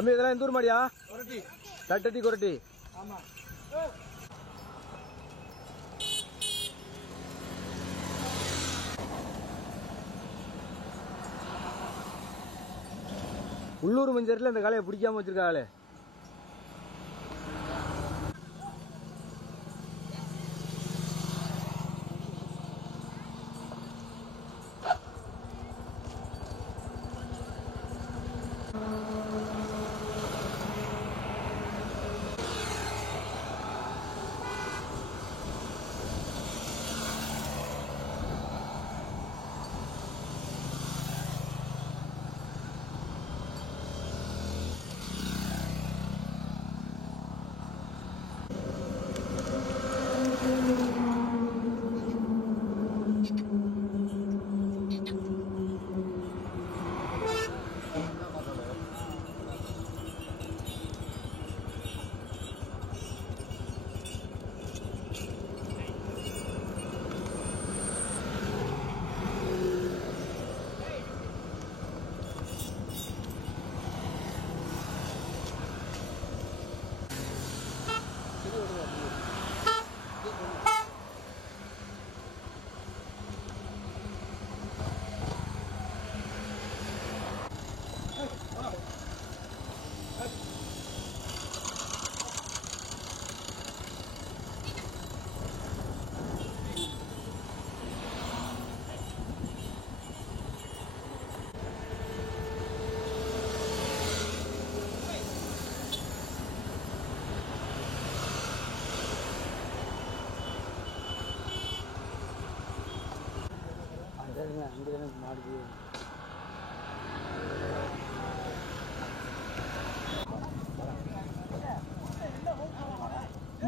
தம்பி இதெல்லாம் எந்த ஊர் மாடியா? தட்டட்டி கொரட்டி. உள்ளூர் மஞ்சரில் இந்த காலையை பிடிக்காம வச்சிருக்காங்களே.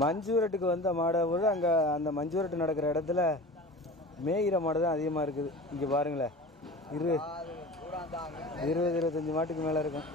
மஞ்சூரட்டுக்கு வந்த மாடை போது அங்கே அந்த மஞ்சூரட்டு நடக்கிற இடத்துல மேயிற மாடு தான் அதிகமாக இருக்குது. இங்கே பாருங்களேன், 20-25 மாட்டுக்கு மேலே இருக்கும்.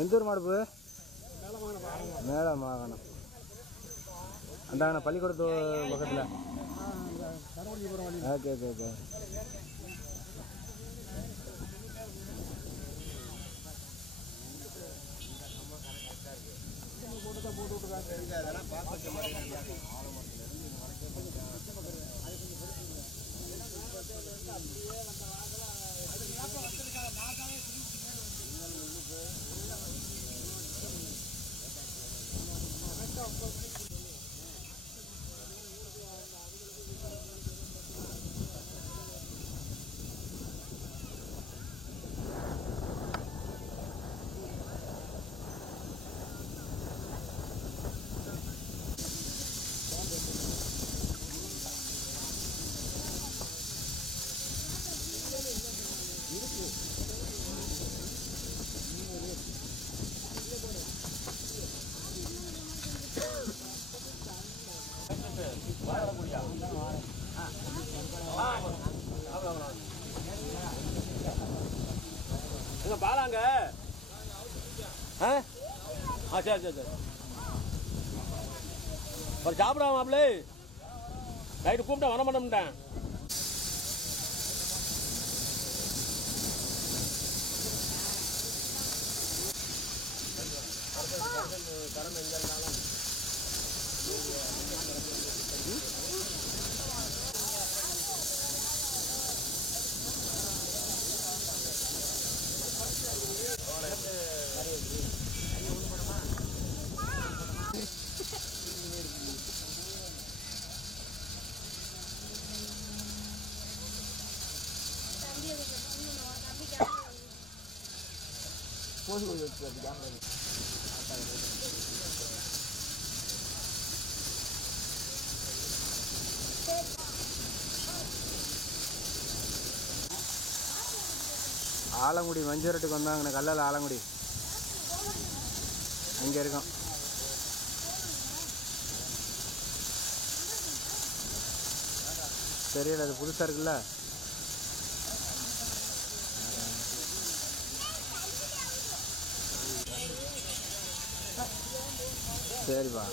எந்த ஊர் மாடு? மேல மாகாணம். அந்த பள்ளிக்கூடத்து பக்கத்தில். Okay okay okay. பாலாங்க ஆ சரி சரி சரி ஒரு சாப்பிடுவா மாப்பிள்ளை நைட்டு கூப்பிட்டேன் வர மாட்டேன்ட்டேன் கரண்ட் எங்க இருந்தாலும் ஆலங்குடி மஞ்சூரட்டுக்கு வந்தாங்கண்ணே கல்லால் ஆலங்குடி அங்கே இருக்கோம். தெரியல அது புதுசாக இருக்குல்ல. சரிப்பா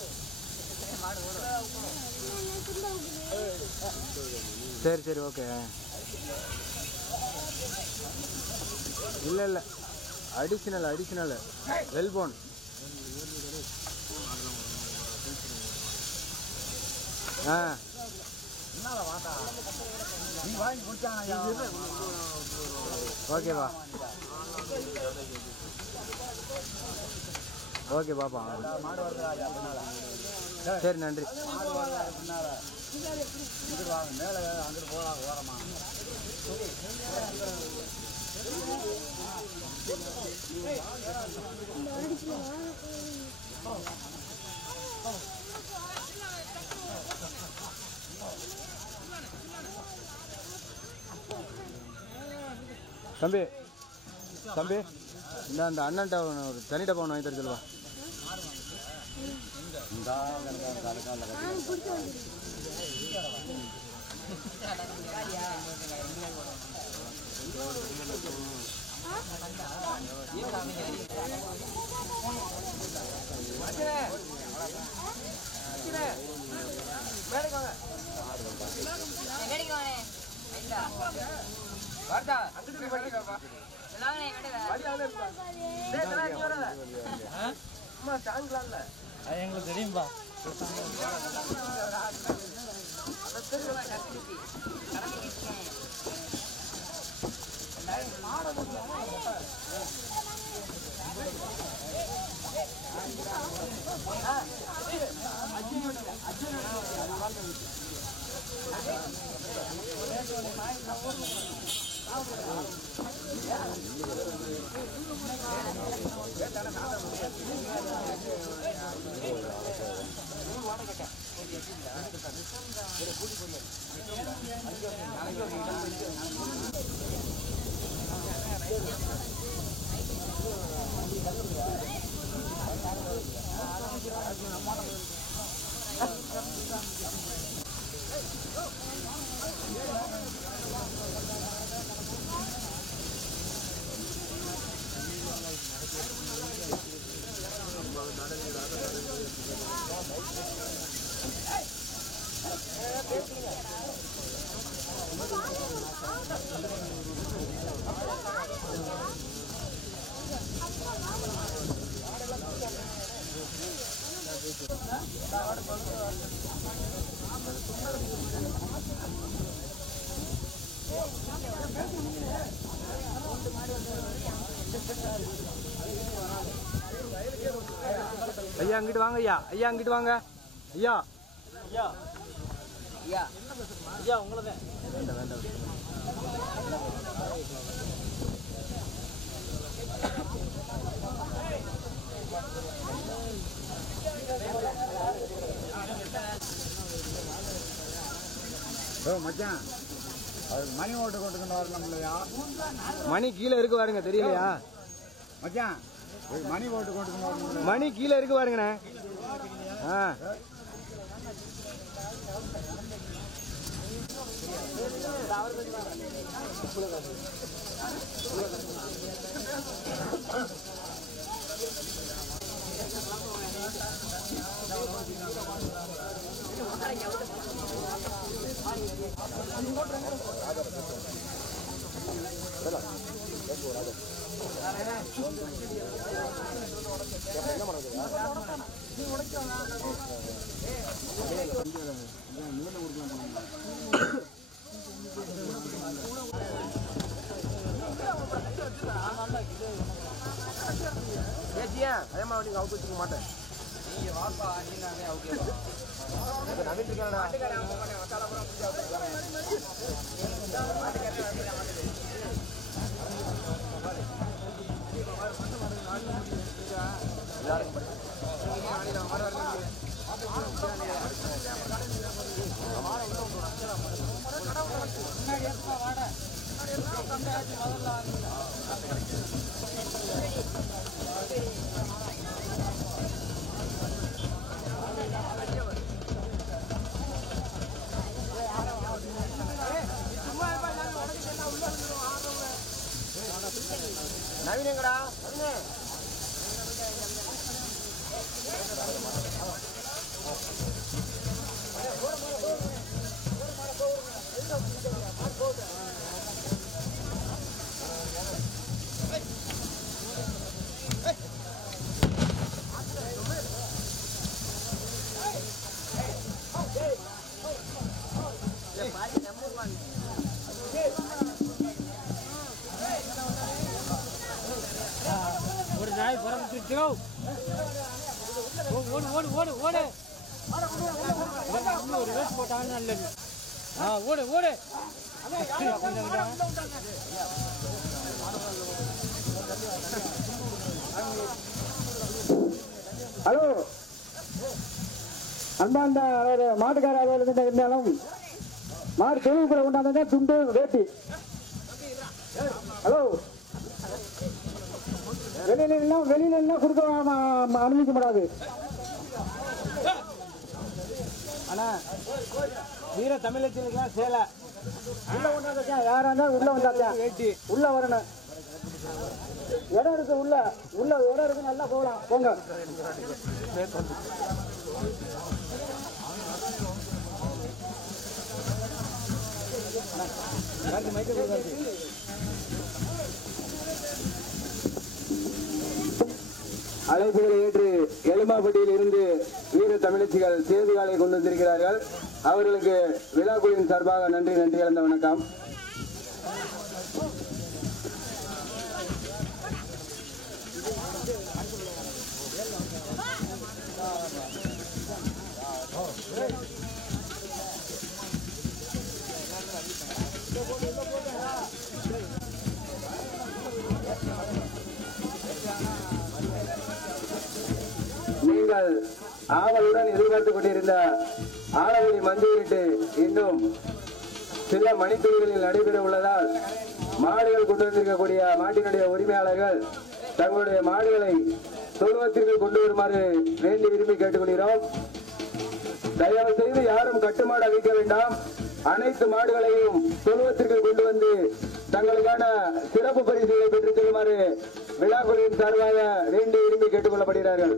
சரி சரி ஓகே. இல்லை இல்லை அடிஷ்னல் வெல்போன். ஆ ஓகேவா ஓகே பாப்பா சரி நன்றி. தம்பி தம்பி இந்த அந்த அண்ணன்ட்ட ஒரு தனி டப்பா ஒன்று வாங்கி தர சொல்லுவா. எங்களுக்கு தெரியும்பா. ஐயா அங்கிட்டு வாங்க ஐயா. ஐயா அங்கிட்டு வாங்க ஐயா. ஐயா ஐயா ஐயா உங்களதான். வேண்டாம் வேண்டாம். மச்சான் மணி ஓட்டு கொண்டு வரணும் இல்லையா? மணி கீழே இருக்கு பாருங்க, தெரியலையா மச்சான்? மணி ஓட்டு கொண்டு வரணும். மணி கீழே இருக்கு பாருங்கண்ணே. ஆ அதே மாதிரி நீங்க அவுத்து வச்சுக்க மாட்டேன். நீங்க வாப்பா நீங்க ஓகேவா நவீன் இருக்காடா நவீன் எங்கடா ஒரு நாய் பறந்துச்சு ஓடு ஓடு ஓடு ஓடு ஒரு வேஸ்ட் போட்டாங்க நல்லது ஓடு ஓடு ஹலோ அன்பார்ந்த மாட்டுக்கார அலுவலகத்தில் இருந்தாலும் மாடு தொழில்குள்ள கொண்டாந்து துண்டு வேட்டி. ஹலோ வெளியில எல்லாம் கொடுக்க அனுமதிக்க முடியாது. ஆனா வீர தமிழகத்திலாம் சேலை உள்ள கொண்டாந்தா யாரா இருந்தாலும் உள்ள வந்தாச்சா வேட்டி உள்ள வரணும். இடம் இருக்கு உள்ள உள்ள இடம் இருக்கு நல்லா போகலாம் போங்க. அழைப்புகளை ஏற்று எலுமாப்பட்டியில் இருந்து வீர தமிழச்சிகள் சேதுகாலை கொண்டு வந்திருக்கிறார்கள். அவர்களுக்கு விழாக்குழுவின் சார்பாக நன்றி கலந்த வணக்கம். நீங்கள் ஆவலுடன் எதிர்பார்த்துக் கொண்டிருந்த ஆலங்குடி மஞ்சூரிட்டு இன்னும் சில மணித்துளிகளில் நடைபெற உள்ளதால் மாடுகள் கொண்டு வந்திருக்கக்கூடிய மாட்டினுடைய உரிமையாளர்கள் தங்களுடைய மாடுகளை தொழுவத்திற்கு கொண்டு வருமாறு வேண்டி விரும்பி கேட்டுக்கொள்கிறோம். தயவு செய்து யாரும் கட்டுமாடு அளிக்க வேண்டாம். அனைத்து மாடுகளையும் தொழுவத்திற்கு கொண்டு வந்து தங்களுக்கான சிறப்பு பரிசுகளை பெற்றுச் செல்லுமாறு விழாக்குழுவின் சார்பாக வேண்டி விரும்பி கேட்டுக் கொள்ளப்படுகிறார்கள்.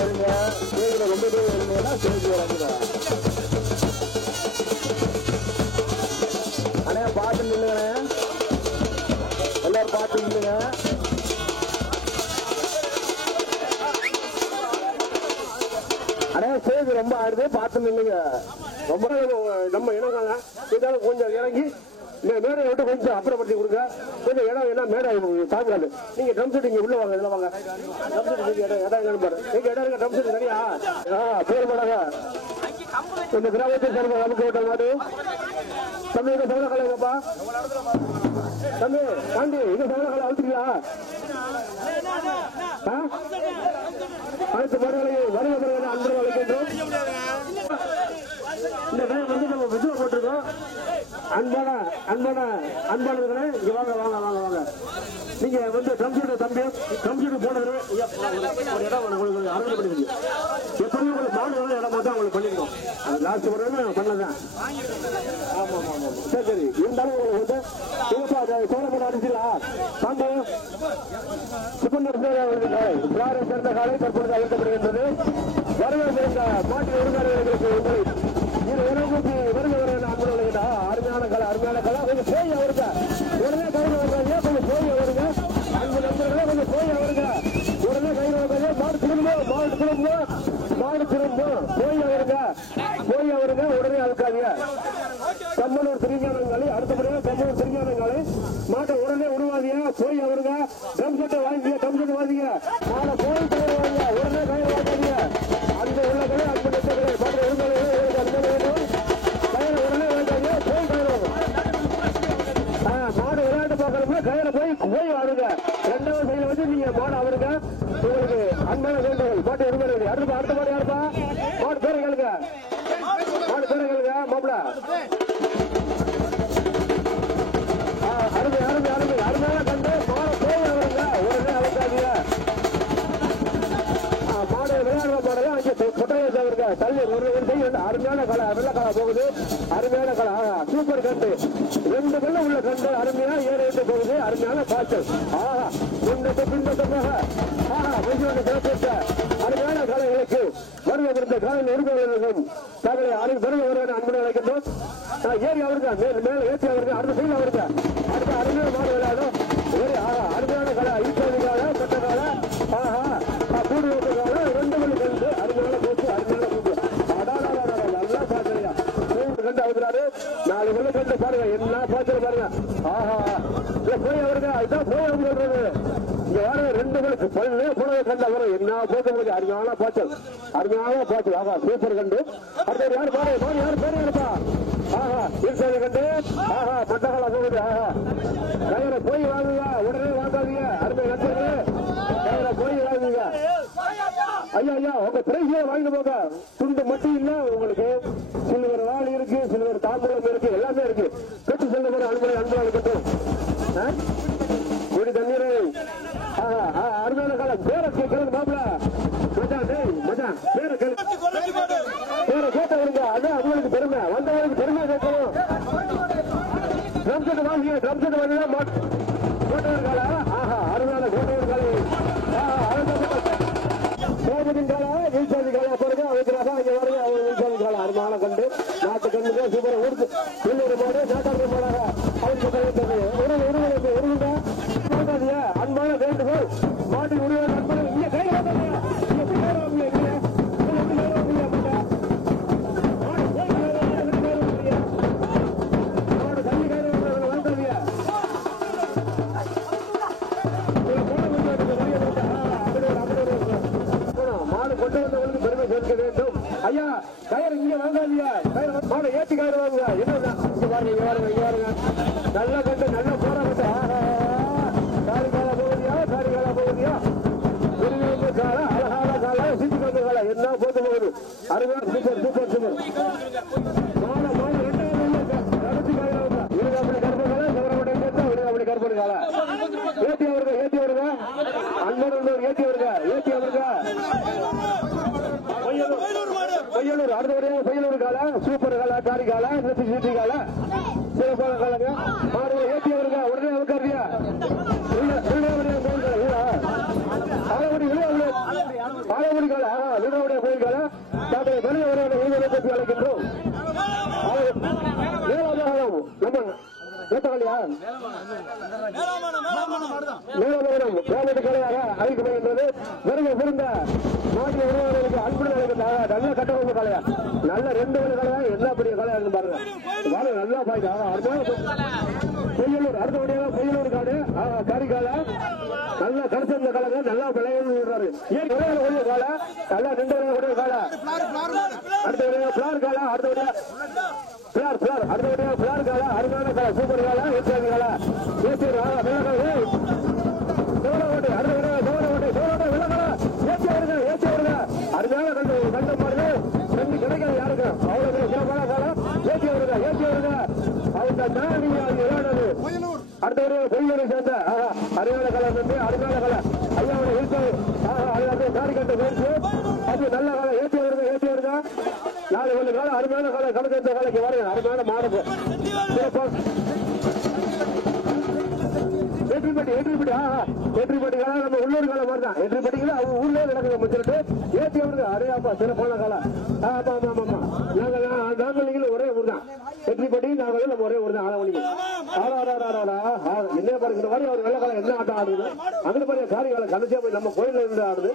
வருங்க ஸ்டேஜில் ரொம்ப தூரம் இருந்தீங்கன்னா ஸ்டேஜ் வரங்க அண்ணே பார்த்து நில்லுங்கண்ணே எல்லாரும் பார்த்து நில்லுங்க அண்ணே ஸ்டேஜ் ரொம்ப ஆடுது பார்த்து நில்லுங்க ரொம்ப நம்ம இடம் இருந்தாலும் கொஞ்சம் இறங்கி மேடை விட்டு கொஞ்சம் அப்புறப்படுத்தி கொடுங்க கொஞ்சம் இடம் என்ன மேடை தாங்காது நீங்க ட்ரம் செட் இங்க உள்ள வாங்க இதெல்லாம் வாங்க ட்ரம் செட் இடம் இடம் பாரு எங்க இடம் இருக்க ட்ரம் செட் சரியா பேர் மாடாங்க இந்த கிராமத்தை சேர்ந்த நமக்கு ஓட்டல் மாடு தம்பி இங்க சவள கலைங்கப்பா தம்பி பாண்டி இங்க சவள கலை அழுத்துக்கீங்களா அனைத்து மாடுகளையும் வருவதற்கு அன்பு அழைக்கின்றோம் இந்த டைம் வந்து நம்ம விஜுவ போட்டிருக்கோம் அன்பானவர்களே இங்க வாங்க வாங்க வாங்க வாங்க நீங்க வந்து கம்ப்யூட்டர் போனது ஒரு இடம் உங்களுக்கு அரேஞ்ச் பண்ணிருக்கு எப்படியும் உங்களுக்கு மாடு இடம் மட்டும் உங்களுக்கு பண்ணிருக்கோம் அது லாஸ்ட் ஒரு பண்ணதான் ஆமா ஆமா சரி சரி இருந்தாலும் உங்களுக்கு வந்து சோழப்பட அடிச்சுலா சாண்டோ சுப்பண்ணர் சேர்ந்த காலை தற்பொழுது அழைக்கப்படுகின்றது வருவது இந்த மாட்டு உரிமையாளர்களுக்கு வருகிற அருமையான கலை கொஞ்சம் போய் அவருங்க உடனே கைது வைக்காதே கொஞ்சம் போய் அவருங்க அன்பு நண்பர்களே கொஞ்சம் போய் அவருங்க உடனே கைது வைக்காதே மாடு திரும்பும் போய் அவருங்க உடனே அழுக்காதீங்க கம்மனூர் திருஞானங்களை அடுத்தபடியாக கம்மனூர் திருஞானங்களை மாட்டை உடனே உருவாதியா போய் அவருங்க ட்ரம் செட்டை வாங்கிங்க மாலை போய் வாங்க உடனே கைது வாங்காதீங்க அந்த உள்ளகளே அன்பு நண்பர்களே மாட்டை உரிமையாளர்களே அன்பு வேண்டும் கையில உடனே வாங்காதீங்க போய் கையில மாடு விளையாட்டு பார்க்கறப்ப கையில போய் ஆடுங்க ரெண்டாவது சைடுல வந்து நீங்க மாடு அவருங்க உங்களுக்கு அன்பான வேண்டுகள் மாட்டு உரிமையாளர்கள் அடுத்த மாடு யாருப்பா மாடு பேரை கேளுங்க மாப்பிள அருமையான கண்டு மாடு போய் அவருங்க உடனே அழைக்காதீங்க மாடு விளையாடுற மாடல அங்கே கொட்டையை தவிர்க்க தள்ளி ஒரு அருமையான கலை வெள்ள கலை போகுது அருமையான கலை சூப்பர் கண்டு 2 வெள்ள உள்ள கண்டு அருமையா ஏறிட்டு போகுது அருமையான பாய்ச்சல் பின்பற்றமாக அருமையான கலைகளுக்கு வருவதற்கு காலையில் இருந்தவர்களுக்கும் தங்களை வருவதற்கு அன்புடன் அழைக்கின்றோம் ஏறி அவருங்க மேல ஏற்றி அவருக்கு அடுத்த சைடில் அவருக்கு அடுத்த அருமையான மாடு விளையாடும் அருமையான கலை ஈஸ்வரி கால கட்ட கால கூடு ஓட்டு கால 2 மணி கண்டு அருமையான போச்சு அருமையான கூட்டு நல்லா பாக்கலையா கண்டு அவுக்குறாரு 4 மணி கண்டு பாருங்க என்ன பாய்ச்சல் பாருங்க இல்ல போய் அவருங்க அதுதான் போய் அவங்க சொல்றது இங்க வேற 2 மணிக்கு போனதை கண்டு அவரும் என்ன போட்டு போகுது அருமையான பாய்ச்சல் சூப்பர் கண்டு அடுத்த யாரு பாரு யாரு பேரு இருப்பா ஈஸ்வரி கண்டு மட்டகால போகுது கையில போய் வாங்குங்க உடனே வாங்காதீங்க அருமை நண்பர்களே கையில போய் வாங்குங்க ஐயா உங்க பிரைஸே வாங்கிட்டு போங்க துண்டு மட்டும் இல்ல உங்களுக்கு சில்வர் வாள் இருக்கு சில்வர் தாம்பூலம் இருக்கு எல்லாமே இருக்கு கட்டு செல்ல போற அன்பு இருக்கட்டும் குடி தண்ணீரை அருமையான காலம் பேர கேட்கறது மாப்பிள மச்சான் பேர கேட்ட வருங்க அதான் அவங்களுக்கு பெருமை வந்தவங்களுக்கு பெருமை கேட்கணும் ட்ரம் செட் வாங்கிங்க ட்ரம் செட் வாங்கினா கோட்டையர் கால அருமையான கோட்டையர் காலை கோபத்தின் கால வீழ்ச்சாதி கால பாருங்க அவருக்காக அங்கே வருங்க அவங்க வீழ்ச்சாதி கால அருமையான கண்டு நாட்டு கண்ணுக்கு சூப்பரை ஊருக்கு இன்னொரு மாடு நாட்டாளர் மாடாக அவருக்கு உருவுங்க அன்பான வேண்டுகோள் மாட்டின் உரிமை நண்பர்கள் இங்க கை ஐயா கயிறு இங்க வாங்காதியா மாடை ஏற்றி கயிறு வாங்க என்ன இங்க பாருங்க நல்லா கண்டு நல்லா போற கட்டு காரி கால போகுதியா கால அழகான கால சித்தி கொண்ட கால என்ன போட்டு போகுது அருமையா சூப்பர் மாட 2வது கடைசி கயிறு வாங்க அப்படி கருப்பு கால சவரமட்டை சேர்த்தா அப்படி கருப்பு கால ஏற்றி வருங்க அன்போடு ஏற்றி வருங்க பையனூர் அடுத்தபடியாக பையனூர் கால சூப்பர் கால காரி கால சீட்டி கால சிறப்பான காலங்க மாடுகளை ஏற்றி வருங்க உடனே அவுக்காதியா ஆலங்குடி கால வீரருடைய கோயில்களை டாக்டர் பெரியவரோட வீரரை பற்றி அழைக்கின்றோம். மேலமகனம் கிராமத்து கலையாக அறிவிக்கப்படுகின்றது. வருகை புரிந்த மாநில உறவினர்களுக்கு அன்புடன் அழைக்கின்றாங்க. நல்ல கட்டமைப்பு கலையா, நல்ல 2 வழி கலையா, என்ன பெரிய கலையா இருக்கு பாருங்க. வாழை நல்லா பாய்க்கு பொய்யலூர் அடுத்தபடியாக பொய்யலூர் காடு காரிக்கால நல்ல கருத்து கலங்க நல்லா விளையாடுறாரு. ஏன் விளையாட கால நல்லா 2 வழி கால அடுத்தபடியாக பிளார் கால அடுத்தபடியாக பிளார் கால அருமையான கால சூப்பர் கால ஏற்றாதி கால ஏற்றி சோழோட்டை அடுத்தபடியாக சோழோட்டை விளக்கல ஏற்றி வருங்க அருமையான கண்டு பாருங்க. ரெண்டு கிடைக்காது யாருக்கு அவ்வளவு சிறப்பான காலம் ஏற்றி வருங்க அவங்க விளையாடுறது. அடுத்தபடியாக பொய்யலை சேர்ந்த அருமையான காலம் வந்து அருமையான காலம் ஐயாவோட இருக்கு அது காரிக்கட்டு போயிடுச்சு. அது நல்ல காலம் ஏற்றி வருங்க 4 காலம் அருமையான காலம் கடந்த காலைக்கு வருங்க. அருமையான மாடு ஏற்றிப்பட்டி காலம் நம்ம உள்ளூர் காலம் மாதிரி தான். ஏற்றிப்பட்டிக்கு அவங்க ஊர்ல நடக்குது சொல்லிட்டு ஏற்றி வருங்க. அரையாப்பா சிறப்பான காலம். ஆமா நாங்கள் நீங்களும் ஒரே ஊர் தான். ஏற்றிப்பட்டி நாங்களும் நம்ம ஒரே ஊர் தான். ஆளவணிக்கு என்ன பாருங்க மாதிரி அவர் நல்ல காலம் என்ன ஆட்டம் ஆடுது. அங்கே பாருங்க காரி காலம் கடைசியா போய் நம்ம கோயில இருந்து ஆடுது.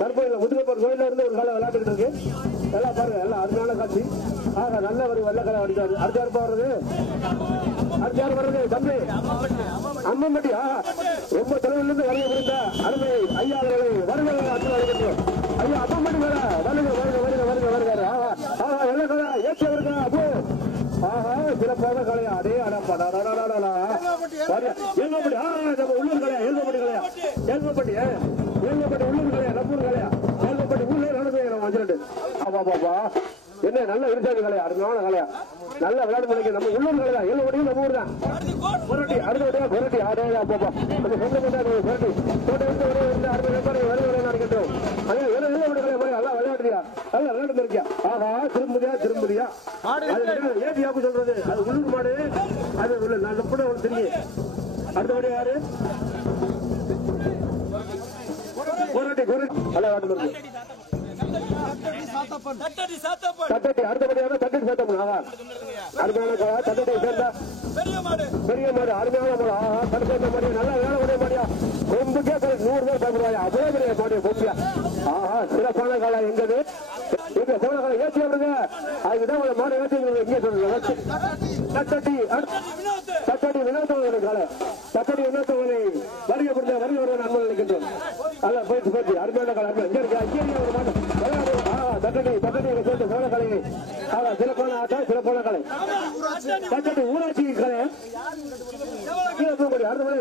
கருப்பையில முதுகப்பர் கோயில இருந்து ஒரு காலம் விளையாட்டுக்கிட்டு இருக்கு. எல்லாம் பாருங்க எல்லாம் அருமையான காட்சி. நல்ல ஒரு வெள்ள காலம் அடிக்காது. அடுத்தாரு பாடுறது அடுத்தாரு வர்றது தம்பி அம்மம்பட்டி ரொம்ப தொலைவில் இருந்து வருகை புரிந்த அருமை ஐயா அவர்களை வருகை அழைக்கின்றோம். ஐயா அம்மம்பட்டி மேல வருக வெள்ள கால ஏற்றி வருங்க. அப்போ சிறப்பான கலையா அதே அடப்படி நம்ம உள்ளூர் கலையா ஏழ்மப்பட்டி கலையா ஏழ்மப்பட்டி உள்ளூர் கலையா நம்மூர் கலையா ஏழ்மப்பட்டி ஊர்ல நடந்து வந்துட்டு பாப்பா என்ன நல்ல விருச்சாதி கலையா அருமையான கலையா நல்ல விளையாட்டு கலைக்கு நம்ம உள்ளூர் கலையா ஏழ்மப்பட்டியும் நம்ம ஊர் தான். புரட்டி அடுத்தபடியா புரட்டி அதே பாப்பா நம்ம சொந்த புரட்டி தோட்டம் வந்து அடுத்த வருவதை நினைக்கின்றோம். அதே ஏழ்மப்பட்டி கலையா போய் நல்லா விளையாடுறியா நல்லா விளையாட்டு இருக்கியா திரும்புதியா ஏன் சொல்றது அது உள்ளூர் மாடு அது நான் கூட தெரியும். அடுத்தபடி யாரு அடுத்தபடியாக தட்டடி சாத்தப்பன் பெரிய மாடு அருமையான மாடு தடுத்த மாடியா நல்லா வேலை உடைய மாடியா கொம்புக்கே 100 பேர் பயப்படுவாயா அவ்வளவு பெரிய மாடியா கொம்பியா சிறப்பான காலம் எங்கது எங்க போன காலம் ஏற்றி வருங்க. அதுக்குதான் மாடு ஏற்றி இங்கே சொல்லுங்க. தட்டடி வினோத்தவனை கால தட்டடி வினோத்தவனை வருகை புரிந்த வருகை வருவதை நம்ம நினைக்கின்றோம். அதான் போயிடுச்சு அருமையான காலம் இங்க இருக்கு. அங்கே ஒரு மாடு தட்டடி சேர்ந்த சோழ கலை சிறப்பான ஆட்டம் சிறப்பான கலை தட்டடி ஊராட்சி கலை கீழப்பூடி கண்டு ஒண்ணு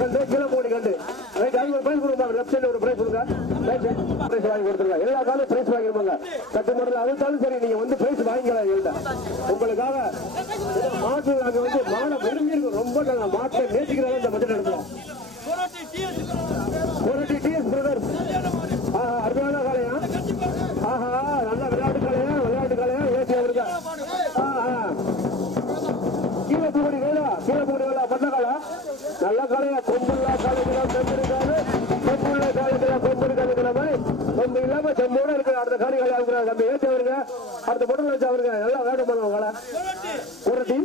கண்டு கீழப்பூடி கண்டு பிரைஸ் கொடுப்பாங்க. லெப்ட் சைடு ஒரு பிரைஸ் கொடுங்க. பிரைஸ் வாங்கி கொடுத்துருங்க. எல்லா காலம் பிரைஸ் வாங்கிருப்பாங்க. சட்ட முறையில் அதுக்காலும் சரி நீங்க வந்து பிரைஸ் வாங்கிக்கலாம். உங்களுக்காக மாட்டு நாங்க வந்து மாட விரும்பி இருக்கோம். ரொம்ப நாங்க மாட்டை நேசிக்கிறதா இந்த மத்திய நடத்துவோம். பிரதர்ஸ் அருமையான காலையா நல்ல விளையாட்டு காலையா ஏற்றி வருங்க. கீழப்பூடி வேலா பண்ண காலா நல்ல காலையா கொம்புள்ள காலைகளா கொம்புள்ள காலைகளா கொம்பு காலைகளா கொம்பு இல்லாம செம்போட இருக்கு. அடுத்த காரிகளை இருக்கிறாங்க அந்த ஏற்றி வருங்க. அடுத்த பொருள் வச்சு அவருங்க நல்லா வேடம் பண்ணுவாங்க. காலை புரட்டி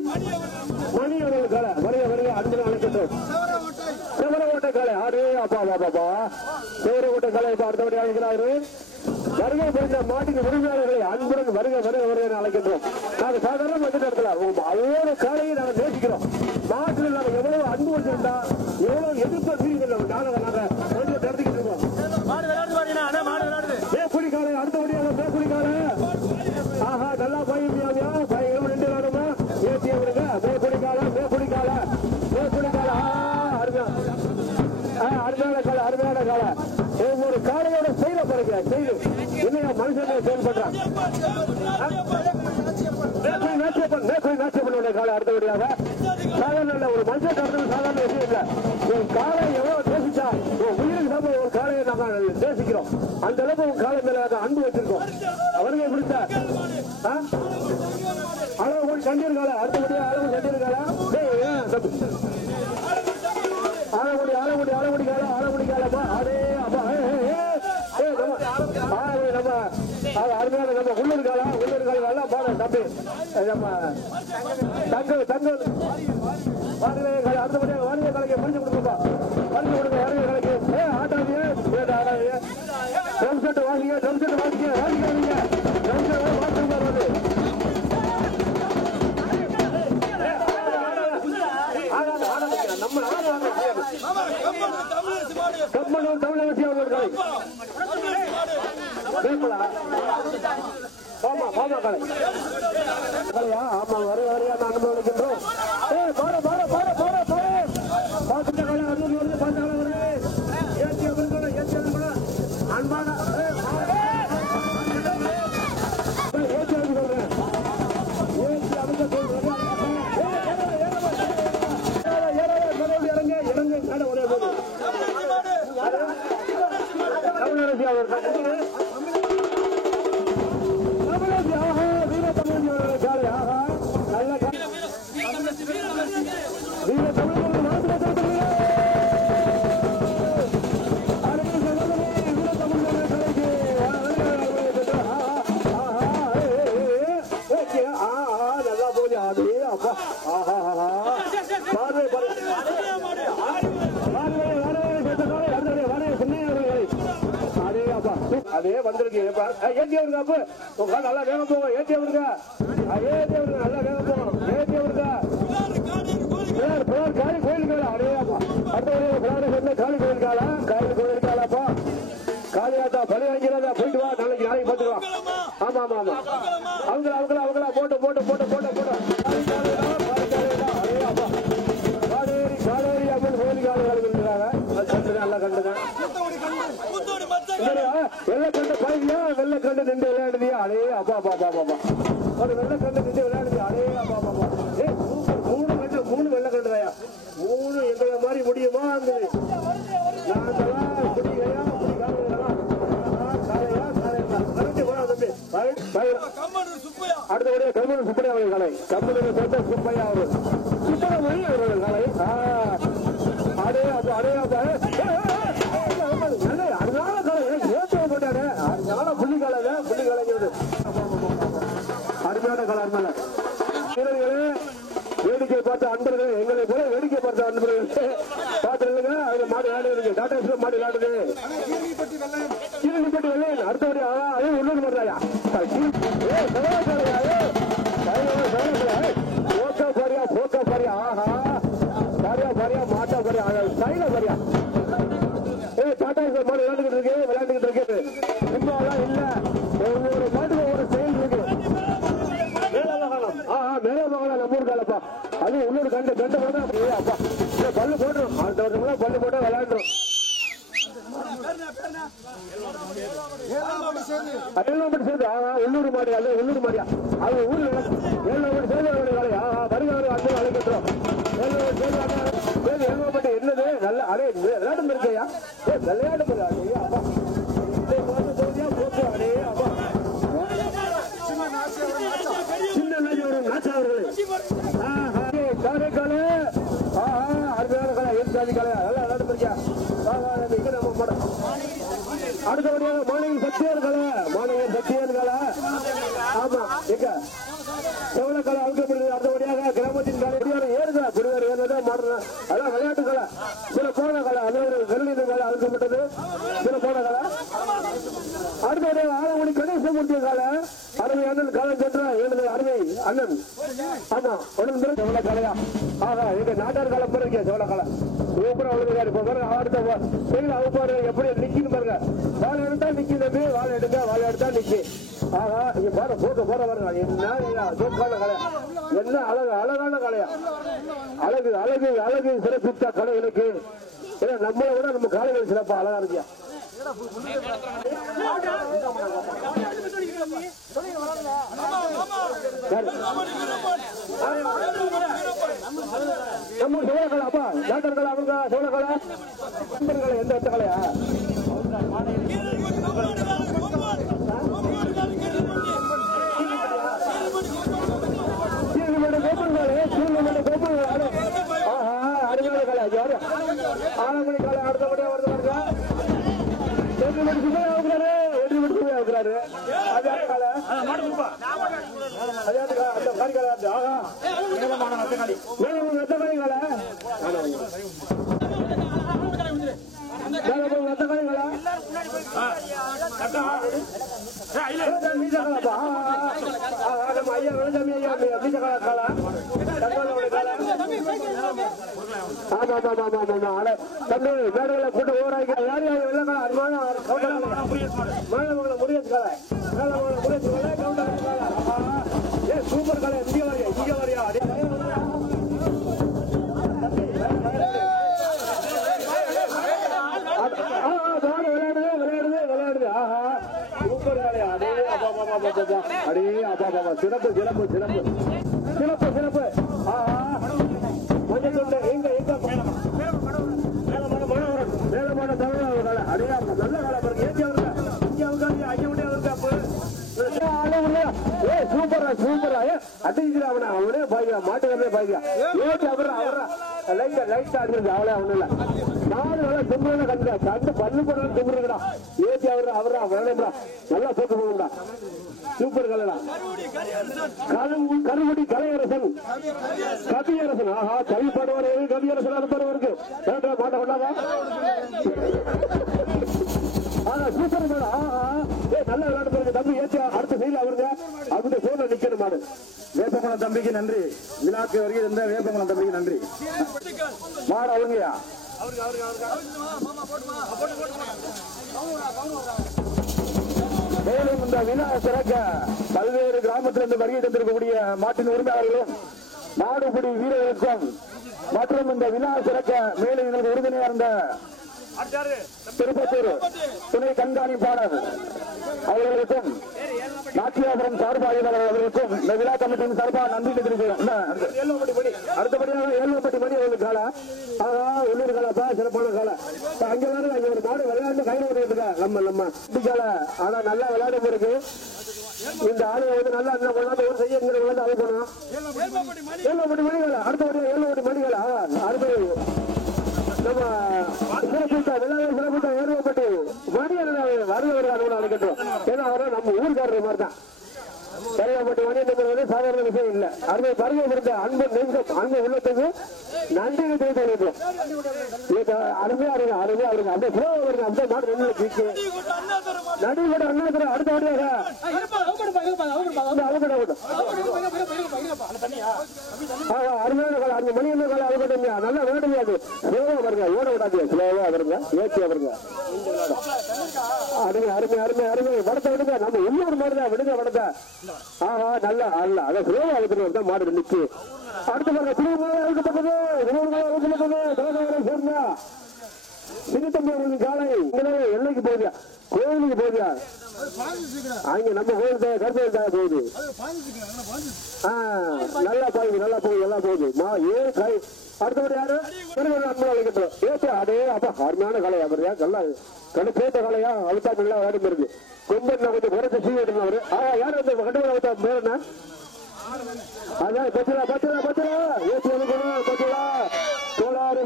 மணி அவர்கள் காலை வருக அன்பு அழைக்கின்றோம். செவரகோட்டை காலை அப்பா செவரகோட்டை காலை இப்ப அடுத்தபடி அழைக்கிறாரு. வருகை புரிந்த மாட்டின் உரிமையாளர்களை அன்புடன் வருக அழைக்கின்றோம். நாங்கள் சாதாரண வந்து இடத்துல ஒவ்வொரு காலையை நாங்கள் நேசிக்கிறோம். மாட்டில் நாங்கள் எவ்வளவு அன்பு வச்சிருந்தா எவ்வளவு எதிர்ப்பு சீர்கள் நாங்க நடத்திக்கிட்டு இருக்கோம். மேற்குடி காலை அடுத்தபடியாக மேற்குடி காலை நல்லா பயிர்மையா பயிர்கள் 2 நாளுமா ஏற்றி விடுங்க. மேற்குடி காலை அருமையான கால ஒவ்வொரு காலையோட செயல பாருங்க. செய்து இல்லையா மனுஷனை செயல்படுறான். காலை அடுத்தபடியாக சாதாரண ஒரு மனுஷன் நடத்துறது சாதாரண விஷயம் இல்லை. ஒரு காலை எவ்வளவு நேசிச்சா உயிருக்கு சாப்பிட ஒரு காலையை நாங்கள் நேசிக்கிறோம். அந்த அளவுக்கு ஒரு காலை மேல அன்பு வச்சிருக்கோம். அவருங்க பிடிச்ச அளவு கூட கண்டீர் காலை அடுத்தபடியாக அளவு கண்டீர் காலை ஆலங்குடி காலமா அதே அப்பா அருமையான நம்ம உள்ளூர் காலம் நல்லா பாரு தம்பி நம்ம தங்க அடுத்தபடியாக வானிலை கலைக்கு முடிச்சு கொடுப்பா முடிச்சு கொடுங்க இறங்க கலைக்கு ஆட்டாதீங்க ஆடாதீங்க ட்ரம் செட் வாங்கிங்க வாங்கிக்காதீங்க ட்ரம் செட் மாற்றம் வருது நம்ம கம்மனூர் தமிழரசி அவர்கள் கலையா ஆமா வரையா நான் அனுபவிக்கின்றோம் அன்பான அதே வந்திருக்கு ஏற்றி வருங்க அப்ப நல்லா வேகம் போகும் ஏற்றி வருங்க நல்லா வேகம் போகும் ஏற்றி வருங்க காளி கோயிலுக்கு அதே அடுத்த காளி கோயிலுக்காளாப்பா காளியாட்டா பழி வாங்கிறாதா போயிட்டு வா நாளைக்கு பார்த்துக்கலாம் ஆமா ஆமா ஆமா அவங்களா போட்டு அதே அப்பா காலேரி அம்மன் கோயில் காலு நல்லா கண்டுங்க வெள்ளக்கண்டு பாய்யா வெள்ளக்கண்டு நின்று விளையாடுதியா அடே அப்பா ஒரு வெள்ளக்கண்டு நின்று விளையாடுது அடே அப்பா மூணு வெள்ளக்கண்டு தாயா மூணு எங்களை மாதிரி முடியுமா இருந்தது அடுத்தபடியாக கம்மனூர் சுப்பையா அவர்கள் கலை கம்மனூர் சேர்ந்த சுப்பையா அவர்கள் சுப்பரமணி அவர்கள் கலை அடே அப்பா அருமையான கலர் வேடிக்கை பார்த்த அன்பர்களே எங்களை போல வேடிக்கை பார்த்த அன்பர்களே பார்த்து அதுல மாடு விளையாடு இருக்கு டாடா மாடு விளையாடுது கீழப்பட்டி வெள்ளையன் அடுத்தபடி அதே உள்ளூர் மாட்டாயா போக்கா பாரியா ஆஹா பாரியா மாட்டா பாரியா சைல பாரியா டாடா மாடு விளையாண்டுகிட்டு இருக்கு சும்மாலாம் இல்ல ஒவ்வொரு மாட்டுக்கு ஒவ்வொரு செயல் இருக்கு மேலமங்கலம் நம்ம ஊர் காலப்பா அது உள்ளூர் கண்டு அப்பா பல்லு போட்டுரும் அடுத்த வருஷம் பல்லு போட்டா விளையாண்டுரும் உள்ளூர் மாடியா அது உள்ளூர் மாடியா அது ஊர்ல 7 சேர்ந்து காலையா வருவாரு அந்த அழைக்கின்றோம் 7 சேர்ந்து என்னது நல்ல அடே விளையாடும் இருக்கையா விளையாடும் அப்பா போக்கு அடே அப்பா சின்ன நாச்சா காரைக்கால அருமையான கலை ஏற்காதி கலை நல்லா விளையாடும் இருக்கியா அடுத்தபடியாக மாணவன் சத்தியன் கலை ஆமா எங்க செவலக்கலை அழுக்கப்படுது அடுத்தபடியாக கிராமத்தின் கலை ஏறுதா குடிவார் ஏறதான் மாடுறேன் அதான் விளையாட்டு கலை சில போன கலை அது ஒரு வெள்ளி கலை அழுக்கப்பட்டது சில போன கலை அடுத்தபடியாக ஆலங்குடி கணேசமூர்த்தி கலை அருமை அண்ணன் காலம் சென்ற எனது அருமை அண்ணன் ஆமா உடனே செவல கலையா ஆகா எங்க நாட்டார் காலம் பாருங்க செவல கலை சூப்பரா ஒழுங்காரு இப்ப பாருங்க அடுத்த செயல் அவுப்பாரு எப்படி நிக்கின்னு பாருங்க வாழை எடுத்தா நிக்கி தம்பி வாழை எடுத்தா நிக்கி ஆகா இங்க பாரு போக்க போற பாருங்க என்ன சூப்பான கலை என்ன அழகான கலையா அழகு சிறப்பித்த கலைகளுக்கு ஏன்னா நம்மளை விட நம்ம காலைகள் சிறப்பா அழகா இருக்கியா நம்ம சோழகலை அப்பா டாக்டர்கள் அவங்க சோழகலை எந்த எத்த கலையா அருமையான கலை ஆலங்குடி காலை அடுத்தபடியா வருது பாருங்க 8 மணி சுமையா கலரு அதே காலை அதே அந்த காரி காலை ஆகா ரத்த காரி காலை கூட்ட ஓராய்க்கு யார் யார் வெள்ளக்கால முருகேஷ் காலை சூப்பர் காலை இங்க வரையா சிறப்பு சிறப்பு சிறப்பு சிறப்பு சிறப்பு மஞ்சள் எங்க எங்க மேலமான தமிழ் அடையா நல்ல காலம் இருக்கு ஏற்றி அவருங்க இங்க அவங்க ஐயா அவருக்கு சூப்பரா சூப்பரா அடிக்கிற அவனே பாய்க்கிறான் மாட்டுக்கிறதே பாய்க்கிறான் ஏற்றி அவரா லைட்டா லைட்டா அடிக்கிறது அவளே அவனு இல்ல நாலு நல்லா தும்புறத கண்டு கண்டு பல்லு போடுறது தும்புறா ஏற்றி அவரா வேணும்டா நல்லா போட்டு போகும்டா சூப்பர் கலடா கருமுடி கலையரசன் கவியரசன் ஆஹா கவி பாடுவார் கவியரசன் அனுப்புறவருக்கு மாட்ட கொண்டாவா சூப்பர் மாடு ஆஹா நல்ல விளையாட்டு பாருங்க தம்பி ஏற்றி அடுத்த சைடில் அவருங்க அவங்க போன நிக்கணும் மாடு வேப்பங்குளம் தம்பிக்கு நன்றி விழாக்கு வருகை இருந்த வேப்பங்குளம் தம்பிக்கு நன்றி மாடு அவருங்கயா மேலும் இந்த விழா சிறக்க பல்வேறு கிராமத்திலிருந்து வருகை தந்திருக்கக்கூடிய மாட்டின் உரிமையாளர்களும் மாடுபிடி வீரர்களுக்கும் மற்றும் இந்த விழா சிறக்க மேலும் எங்களுக்கு உறுதுணையா இருந்த திருப்பத்தூர் துணை கண்காணிப்பாளர் அவர்களுக்கும் நாட்டியாபுரம் சார்பாளர் அவர்களுக்கும் இந்த விழா கமிட்டியின் சார்பாக நன்றி தெரிவிக்கிறோம். அடுத்தபடியாக ஏழுப்பட்டி மணி அவர்களுக்கு கால உள்ளூர் காலப்பா சிறப்பான கால அங்க வேற ஒரு மாடு விளையாண்டு கையில் ஓடிட்டு நம்ம கால ஆனா நல்லா விளையாடும் இருக்கு இந்த ஆளு வந்து நல்லா கொண்டாந்து ஒரு செய்ய வந்து அழைக்கணும் ஏழுப்பட்டி மணிகளை அடுத்தபடியாக ஏழுப்பட்டி மணிகளை அடுத்து நம்ம சிறப்பிட்ட ஏற்பட்டு மணியன் வருவார் அழைக்கட்டும் ஏன்னா அவரை நம்ம ஊருக்காரர் மாதிரி தான் ஏற்பட்டு மணியன் சாதாரண விஷயம் இல்லை அருமை பருகை இருந்த அன்பு நெஞ்சம் அன்பு உள்ளத்துக்கு நன்றி தெரிவித்து அருமையா இருங்க அருமையா இருங்க அப்படியே புறா வருங்க அப்படியே மாடு ரெண்டு நடுவோட அண்ணா அடுத்தபடியாக அருமையான காலம் அந்த மணியன் காலம் அழுகட்டுங்க நல்லா விளையாட முடியாது ஸ்லோவா வருங்க ஓட விடாது ஸ்லோவா வருங்க ஏற்றி வருங்க அருமை அருமை அருமை அருமை வடத்தை விடுங்க நம்ம உள்ளூர் மாடுதான் விடுங்க வடத்தை ஆஹா நல்லா அல்ல அதை ஸ்லோவா அழுத்தணும் மாடு நிற்கு அடுத்த பாருங்க திருவண்ணாமலை அழுக்கப்பட்டது சேர்ந்தா சிறுத்தம்பி அவர்களுக்கு காலை எல்லைக்கு போகுதியா கோயிலுக்கு போகுதியா அங்க நம்ம கோயில் கருப்பையில் போகுது நல்லா போகுது நல்லா போகுது நல்லா போகுது ஏன் கை அடுத்தபடி யாரு அன்பு அழைக்கட்டும் ஏற்ற அதே அப்பா அருமையான கலையா அவரையா நல்லா கண்டு பேட்ட கலையா அழுத்தா நல்லா விளையாடும் இருக்கு கொம்பன் கொஞ்சம் குறைச்சி சீக்கிரம் அவரு யாரு வந்து கண்டுபிடி அழுத்தா பேர் என்ன அதான் பச்சலா பச்சலா பச்சலா ஏற்றி அனுப்பணும் பச்சலா கோளாறு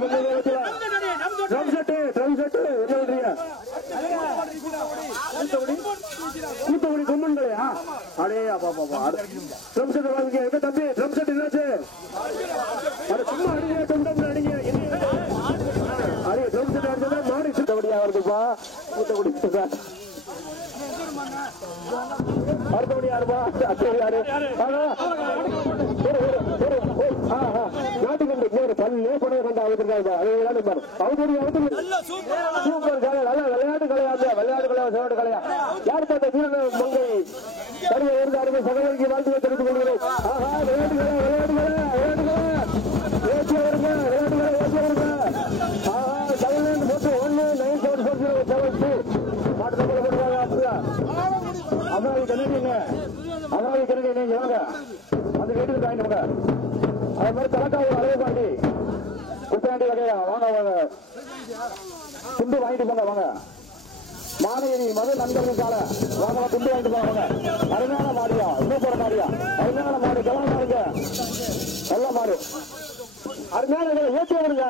ட்ரம் செட்டு என்ன பண்றீங்க கூத்தபடி கொம்பன்களையா அடே அப்பா ட்ரம் செட் வாங்க எங்க தம்பி ட்ரம் செட் என்னாச்சு சும்மா அடிங்க தொண்டம் அடிங்க அடே ட்ரம் செட் அடிச்சதா மாடி சுத்தபடியா வருதுப்பா கூத்தபடி அடுத்தபடி யாருப்பா அடுத்தபடி யாரு நாட்டுக்கண்டு இன்னொரு பல்லே படம் கண்டு அவுத்துருக்காங்க அதை விளையாடு சூப்பர் கலை நல்லா விளையாட்டு கலையா விளையாட்டு கலையா சிவட்டு கலையா யார் பார்த்த வீரன் மங்கை கருவை இருந்து அருமை சகோதரிக்கு வாழ்த்துக்களை தெரிவித்துக் கொள்கிறேன் ஆஹா விளையாட்டு கலை விளையாட்டு கலை விளையாட்டு கலை ஏற்றி வருங்க விளையாட்டு கலை ஏற்றி வருங்க ஆஹா 7419447 மாட்டு தம்பளை போடுவாங்க அப்படியா அமராவதி கணக்கு அமராவதி கணக்கு நீங்க வாங்க அந்த வீட்டுக்கு வாங்கிட்டு அதே மாதிரி தலக்காவூர் அழகு பாண்டி குப்பையாண்டி வகையா வாங்க வாங்க துண்டு வாங்கிட்டு போங்க வாங்க மாநகரி மது நண்பர்கள் கால வாங்க துண்டு வாங்கிட்டு போங்க அருமையான மாடியா சூப்பர் மாடியா அருமையான மாடு கவனம் மாடுங்க நல்ல மாடு அருமையான ஏற்றி வருங்க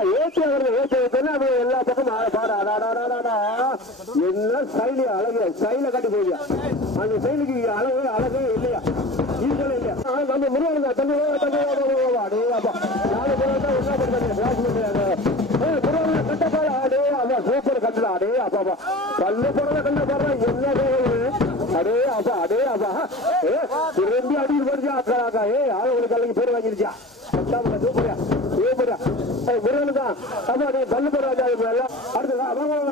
எல்லா பக்கமும் பாடா என்ன ஸ்டைலியா அழகு ஸ்டைல காட்டி போயியா அந்த ஸ்டைலுக்கு அழகே இல்லையா ஈஸியா இல்லையா நம்ம முருகன் தங்க அடே அப்பா 4 பேர் தான் என்ன பண்றாங்க கிளாஸ் முருகன் கட்டப்பாடு அடே அப்பா சூப்பர் கட்டல அடே அப்பா பல்லு போறத கண்ட பாரு என்ன அடே அப்பா திரும்பி அடிச்சு போடுச்சா அக்கா ஆளுங்களுக்கு அன்னைக்கு பேர் வாங்கிருச்சா சூப்பரா சூப்பரா முருகன் தான் அப்பா பல்லு போடுறாங்க அடுத்ததா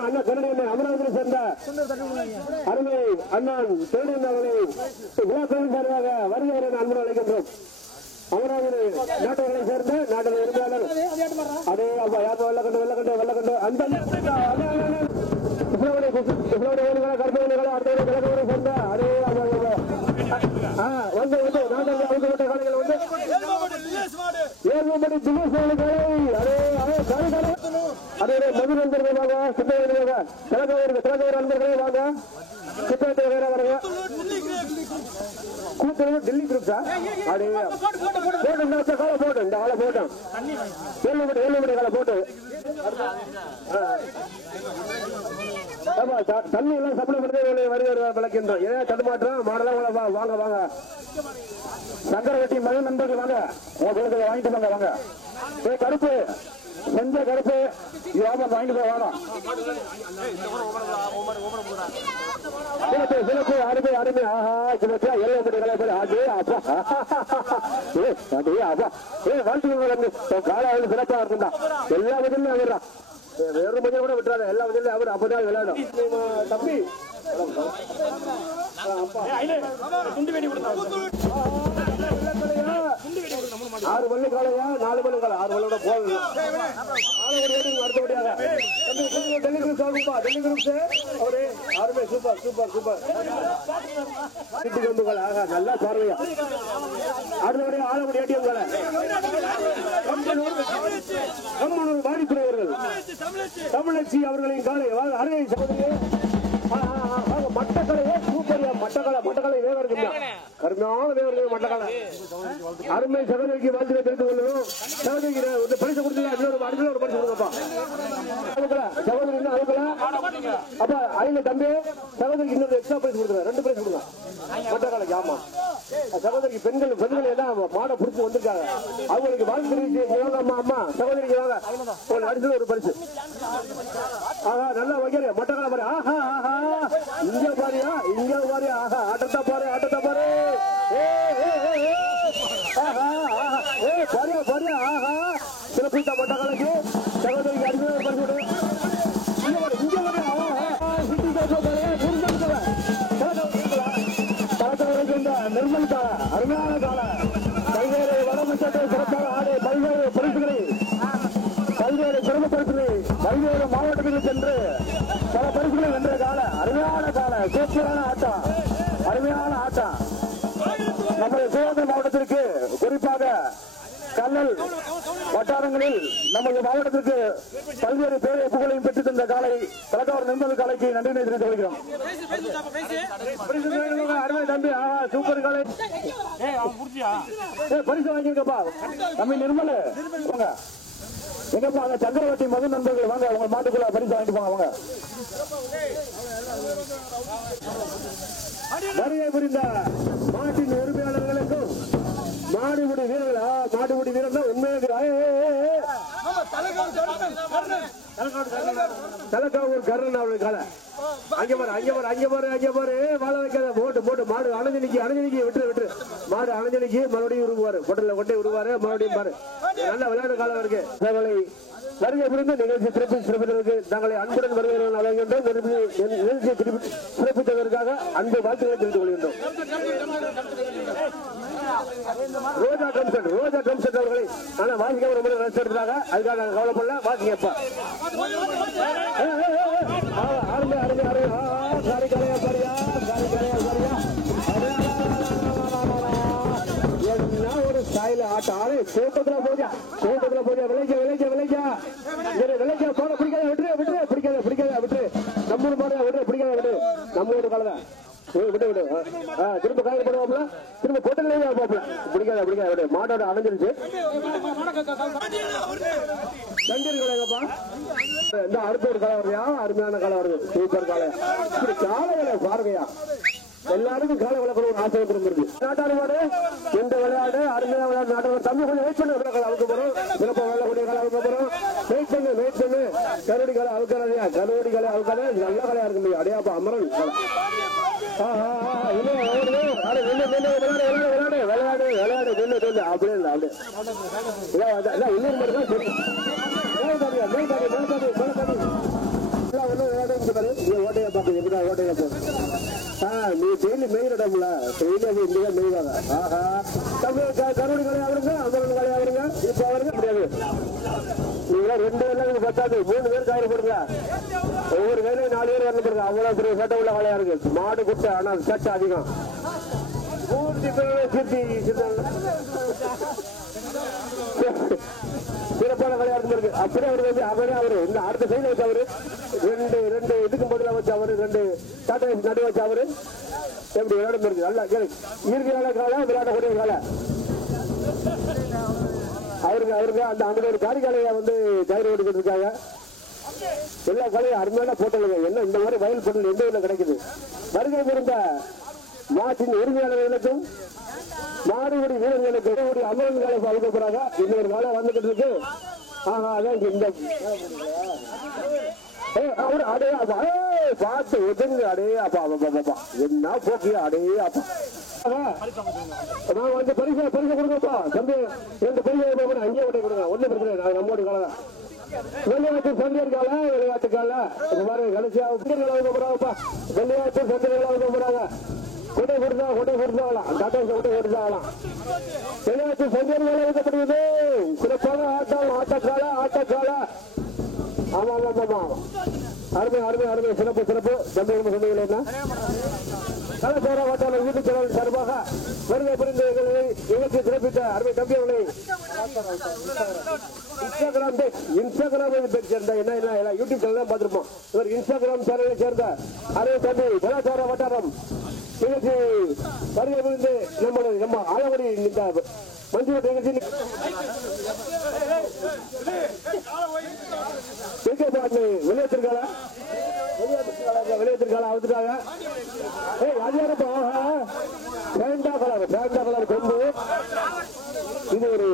அண்ணா கருணை அமராவதியில் சேர்ந்த அருமை அண்ணன் தேடியன் அவர்களை விழாக்களின் சார்பாக வருகிறவரை அன்புடன் அழைக்கின்றோம். அமராவதி நாட்டவர்களை சேர்ந்த நாட்டில் இருந்தாலும் அதே அப்பா யாரும் வெள்ளக்கண்டு அந்த கருப்பவர்களை அடுத்த கிழக்கவரை சேர்ந்த அதே வந்து நாட்டில் அவங்க காலைகள் வந்து 7 மணி தினேஷ் அதே அதே மது நண்பர்கள் வாங்க சித்தவர்களாக திலகவர் நண்பர்களே வாங்க சித்தத்தை வேற வருங்க கூட்டுறது டெல்லி குரூப்ஸா அடே போட்டு காலை போட்டு இந்த காலை போட்டோம் 7 மணி காலை போட்டு தண்ணி எல்லாம் சப்ளை பண்ணி வருகிற விளக்கின்றோம் ஏன் தடுமாற்றம் மாடலாம் வாங்க சங்கரவட்டி மகன் நண்பர்கள் வாங்க உங்களுக்கு வாங்கிட்டு வாங்க கருப்பு செஞ்ச கருப்பு வியாபாரம் வாங்கிட்டு போய் வாங்க சிலப்பு அருமை ஆஹா சிலப்பா எல்லாம் பேர் அதே அப்பா வாழ்த்துக்கள் காலாவது சிறப்பா இருக்குண்டா எல்லா விதமே அவர்தான் வேற மதியம் கூட விட்டுறாரு எல்லா விதமே அவர் அப்பதான் விளையாடும் தம்பி ஆறு மணி காலையா 4 மணி காலம் 6 மணியோட போகுது அடுத்தபடியாக டெல்லி குரூப்ஸ் ஆகும்பா டெல்லி குரூப்ஸ் அவரு ஆறுமே சூப்பர் வீட்டுக்கு வந்துகள் ஆகா நல்லா பார்வையா அடுத்தபடியாக ஆலங்குடி ஏடிஎம் கால கம்மனூர் வாடித்துறையவர்கள் தமிழச்சி அவர்களின் காலை அருகே சகோதரி மட்டக்கலையே சூப்பர் மட்டக்கலை வேக இருக்குங்க கருமையான வேக இருக்கு மட்டக்கலை அருமை சகோதரிக்கு வாழ்த்துக்களை தெரிந்து கொள்ளணும் சகோதரிக்கு ஒரு பரிசு கொடுத்துருக்கா அடுத்த ஒரு பரிசு கொடுங்கப்பா சகோதரி இன்னும் அதுக்குள்ள அப்ப ஐந்து தம்பி சகோதரிக்கு இன்னொரு எக்ஸ்ட்ரா பரிசு கொடுத்துருங்க 2 பரிசு கொடுங்க மட்டக்கலைக்கு ஆமா சகோதரிக்கு பெண்கள் எல்லாம் மாட புடிச்சு வந்திருக்காங்க அவங்களுக்கு வாழ்த்து தெரிவிச்சு அம்மா சகோதரிக்கு வாங்க அடுத்தது ஒரு பரிசு ஆஹா நல்லா வைக்கிறேன் மட்டக்கலை மாதிரி ஆஹா இங்க பாரியா ஆஹா ஆட்டத்தை பாரு பாரியா ஆஹா சிறப்பித்த மட்டக்கலைக்கு சகோதரிக்கு அடுத்த பரிசு நிர்மல் கால அருமையான கால பல்வேறு வடமச்சத்தை சிறப்பாக ஆடு பல்வேறு பரிசுகளை பல்வேறு சிறப்புப்படுத்தி பல்வேறு மாவட்டங்களுக்கு சென்று பல பரிசுகளை வென்ற கால அருமையான கால சூப்பரான ஆட்டம் அருமையான ஆட்டம் நம்முடைய சிவகங்கை மாவட்டத்திற்கு குறிப்பாக கல்லல் வட்டாரங்களில் நமது மாவட்டத்திற்கு பல்வேறு பேரை புகழையும் பெற்று தந்த காலை தலைவர் நிர்மல் காலைக்கு நன்றி தெரிவித்துக் கொள்கிறோம். அருமை தம்பி சூப்பர் காலை பரிசு வாங்கியிருக்கப்பா தம்பி நிர்மல் வாங்க எங்கப்பா அந்த சக்கரவர்த்தி மது நண்பர்கள் வாங்க உங்க மாட்டுக்குள்ள பரிசு வாங்கிட்டு போங்க வாங்க வருகை புரிந்த மாட்டின் உரிமையாளர்களுக்கும் மாடுபிடி வீரர்கள் தான் உண்மையாக தலைக்காவூர் கர்ணன் அவர்கள் கால அங்க பாரு வாழ வைக்காத போட்டு மாடு அணைஞ்சலிக்கு விட்டு மாடு அணைஞ்சலிக்கு மறுபடியும் உருவாரு பொட்டல கொட்டை உருவாரு மறுபடியும் பாரு நல்ல விளையாட்டு காலம் இருக்கு தங்களை வருகை புரிந்து நிகழ்ச்சி சிறப்பித்ததற்கு தங்களை அன்புடன் வருகிறவர்கள் அழைக்கின்றோம் நிகழ்ச்சியை சிறப்பித்ததற்காக அன்பு வாழ்த்துக்களை தெரிவித்துக் கொள்கின்றோம். ரோஜா ட்ரம் செட் அவர்களை ஆனா வாசிக்க ரொம்ப ரெஸ்ட் எடுத்தாங்க அதுக்காக கவலைப்படல வாசிங்கப்பா ஒரு ஸ்டைல் ஆட்ட ஆளு கூட்டத்துல போதியா விளைக்க போட பிடிக்காத விட்டு நம்ம ஊர் மாடு விட்டு பிடிக்காத விட்டு நம்ம ஊர் காலதான் விட்டு விடு. திரும்ப காய் போடுவாப்ல, திரும்ப பொட்டலே போப்பல. பிடிக்காத பிடிக்காத மாட்டோட அடைஞ்சிருச்சு. தண்டிருக்கா இந்த அடுத்த ஒரு காலம் வருதையா, அருமையான காலம் வருது, சூப்பர் காலம். இப்படி காலைகளை பாருங்கயா, எல்லாருக்கும் காலை வளர்க்கணும் ஆசை வந்துருக்கு. நாட்டாடு மாடு இந்த விளையாடு அருமையா விளையாடு. நாட்டு தம்பி கொஞ்சம் வெயிட் பண்ணு, அவுக்க போறோம். சிறப்பாக விளையாடக்கூடிய காலை அவுக்க போறோம். வெயிட் பண்ணு. கருவடி காலை அவுக்காதையா, கருவடி காலை அவுக்காத. நல்ல காலையா இருக்கு முடியும். அடையாப்பா அமரன் விளையாடு அப்படியே இல்லை அப்படியே உள்ளூர் மாதிரி தான் சரி. ஓட்டையா பாக்கு எப்படா ஓட்டையா போ. நீ டெய்லி மெயிடம்ல டெய்லி இந்தியா மெய்வாங்க. ஆஹா தம்பி கருவடி காலையா வருங்க, அமரன் காலையா வருங்க. இப்ப அவருங்க முடியாது. நீங்க 2 பேர்ல பத்தாது, 3 பேர் காயிறு போடுங்க. ஒவ்வொரு வேலையும் 4 பேர் வரல போடுங்க. அவ்வளவு பெரிய சட்டை உள்ள காலையா இருக்கு. மாடு குட்டை, ஆனா சட்டை அதிகம். சிறப்பான விளையாட்டு இருக்கு. அப்படியே அவரு வந்து அவரு இந்த அடுத்த சைடு வச்சு அவரு 2 இதுக்கு முதல்ல வச்சு அவரு 2 டாட்டா நடு வச்சு அவரு எப்படி விளையாடும் இருக்கு. நல்லா இயற்கையான காலம், விளையாடக்கூடிய காலம். அவருக்கு அந்த அங்க ஒரு காரிகாலையா வந்து கயிறு ஓடிக்கிட்டு இருக்காங்க. எல்லா காலையும் அருமையான போட்டலுங்க. என்ன இந்த மாதிரி வயல் பொருள் எந்த ஊர்ல கிடைக்குது. வருகை இருந்த மாட்டின் உரிமையாளர்களுக்கும் மாடுபடி வீரர்களுக்கு ஒரு அமரன் காலை அழுக்க போறாங்க. இன்னொரு காலம் வந்துகிட்டு இருக்கு. அதான் இந்த பார்த்து ஒதுங்க. அடே அப்பா என்ன போக்கிய அடே அப்பா. நான் வந்து பரிசு கொடுங்கப்பா தம்பி. 2 பரிசு அங்கேயே விட்டு கொடுங்க. ஒன்னும் பிரச்சனை இல்லை. நம்மோட காலம் வெள்ளையாட்டு சந்தியர் கால விளையாட்டு கால கடைசியா போறாங்கப்பா. வெள்ளையாட்டு சந்தியர்கள் போறாங்க. கொட்டை கொடுத்தாங்களாம். டாட்டா கொட்டை கொடுத்தாங்களாம். விளையாட்டு சந்தியர்கள் வைக்கப்படுகிறது. சிறப்பான ஆட்டக்கால. ஆமா அருமை சிறப்பு தம்பி சொன்னீங்களா என்ன கலாச்சார வாட்டாள வீட்டு சேனல் சார்பாக வருகை புரிந்து நிகழ்ச்சி சிறப்பித்த அருமை தம்பி அவர்களை இன்ஸ்டாகிராம் சேர்ந்த என்ன யூடியூப் சேனல் தான் பார்த்திருப்போம். இவர் இன்ஸ்டாகிராம் சேனலை சேர்ந்த அருமை தம்பி கலாச்சார வட்டாரம் நிகழ்ச்சி வருகை புரிந்து நம்ம ஆலங்குடி மஞ்சு நிகழ்ச்சி வெளியேற்றிருக்காளா வந்துட்டாங்க. கொம்பு இது ஒரு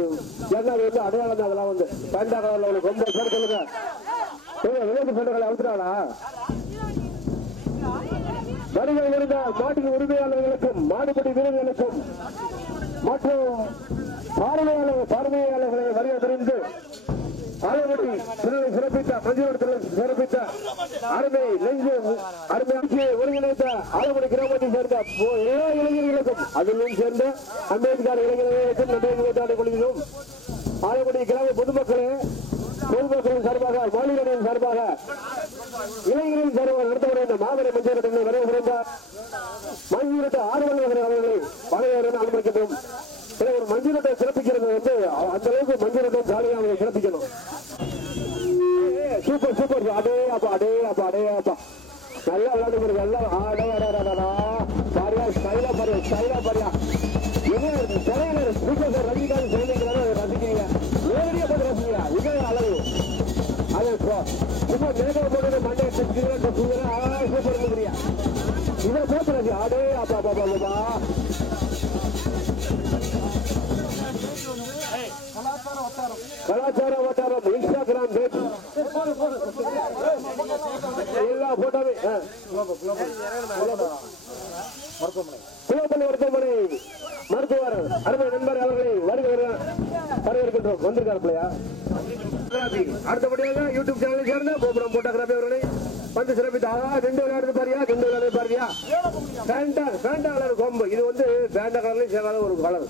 வந்து அடையாளம் தான். அதெல்லாம் வந்து பேண்டா கலர்ல கொம்பு சொல்லுங்க. விளையாட்டு சண்டைகளை அவுத்துட்டாங்களா. வருகை இருந்த மாட்டின் உரிமையாளர்களுக்கும் மாடுபடி வீரர்களுக்கும் மற்றும் பார்வையாளர்களை வருகை தெரிந்து ஆலங்குடி சிறப்பித்த மஞ்சள் சிறப்பித்த அருமை ஒருங்கிணைத்த ஆலங்குடி கிராமத்தை சேர்ந்த எல்லா இளைஞர்களுக்கும் அதிலும் சேர்ந்த அம்பேத்கர் இளைஞர்களுக்கும் நன்றி கொண்டாடிக் கொள்கிறோம். ஆலங்குடி கிராம பொதுமக்களின் சார்பாக மாநிலங்களின் சார்பாக இளைஞர்களின் சார்பாக நடத்தப்பட மாபெரும் மஞ்சள் வருகின்ற மஞ்சள் ஆர்வலர்கள் அவர்களை பழைய அனுமதிக்கின்றோம். ஒரு மஞ்சளத்தை சிறப்பிக்கிறது வந்து அந்த அளவுக்கு மஞ்சளத்தை ஜாலியாக சிறப்பிக்கணும். சூப்பர் அடே அப்பா நல்லா விளையாடு எல்லாம் பாரியா ஸ்டைலா பாரியா என்ன ரஜினிகாந்த் சொல்லிக்கிறாரோ ரசிக்கிறீங்க. நேரடியா போட்டு ரசிக்கிறா. இது அழகு. அது சும்மா மேகம் போட்டு மண்டை சூப்பர் இருக்கிறியா. இதை போட்டு ரசி அடே அப்பா கலாச்சார வட்டாரம் இன்ஸ்டாகிராம் பேஜ் எல்லா போட்டோவே குலப்பள்ளி மருத்துவமனை மருத்துவர் அருமை நண்பர் அவர்களை வரவேற்கின்றோம். வந்திருக்காருப்பையா. அடுத்தபடியாக யூடியூப் சேனலை சேர்ந்த கோபுரம் போட்டோகிராபி அவர்களை வந்து சிறப்பித்தா. 2 விளையாடுறது பாரியா பேண்டா கலர் கொம்பு. இது வந்து பேண்டா கலர்லயும் சேராத ஒரு கலர்.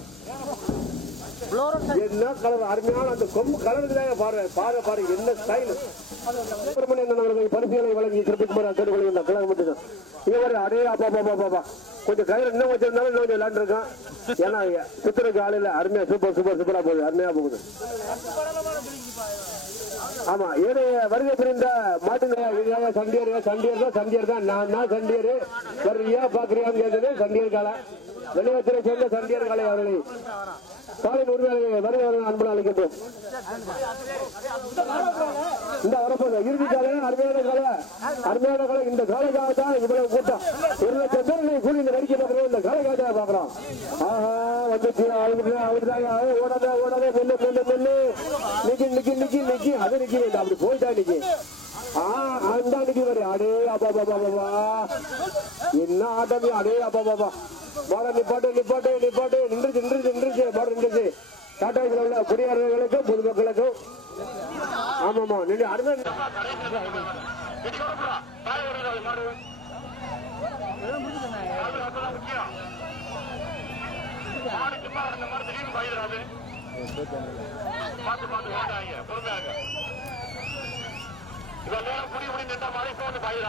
என்ன கலர் அருமையான அந்த கொம்பு கலருக்கு பாரு என்ன ஸ்டைல். பரிசுகளை வழங்கி சிறப்பிக்குமாறு கேட்டுக்கொள்கின்ற கலர் மட்டும் இவர் அடே அப்பா கொஞ்சம் கயிறு இன்னும் வச்சிருந்தாலும் இன்னும் கொஞ்சம் விளையாண்டு இருக்கான். ஏன்னா சுத்துறதுக்கு ஆள் இல்ல. அருமையா சூப்பரா போகுது. அருமையா போகுது. ஆமா ஏழைய வருகை புரிந்த மாட்டு சண்டியர் தான் நான் சண்டியர் வர்றியா பாக்குறியான்னு கேட்டது சண்டியர் காலை வெளிவத்துறை சேர்ந்த சண்டியர் காலை அவர்களை காலின் உரிமையாளர்கள் வருகை அன்புடன் அளிக்கின்றோம். இந்த வரப்போது இறுதி காலை அருமையான காலை இந்த காலைக்காக தான் இவ்வளவு கூட்டம் 1 லட்சம் பேர் கூலி இந்த நடிக்கிற இந்த காலைக்காக பாக்குறோம். ஆஹா வந்துச்சு ஓடாத நெல்லு நிக்கி அது நிக்க வேண்டாம் அப்படி போயிட்டா நிக்கி அந்த நிக்கி வர அடே அப்பா என்ன ஆட்டமே அடே அப்பா மாட நிப்பாட்டு நின்றுச்சு மாட நின்றுச்சு டாட்டாவில் உள்ள குடியாளர்களுக்கும் பொதுமக்களுக்கும் ஆமாமா நின்று அருமை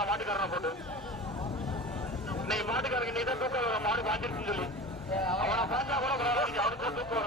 மாட்டுக்காரனை மாட்டுக்காரங்க நீ தான் தூக்க மாடு பாஞ்சிருக்குன்னு சொல்லி அவனை பார்த்தா கூட அவனுக்கு தூக்க வர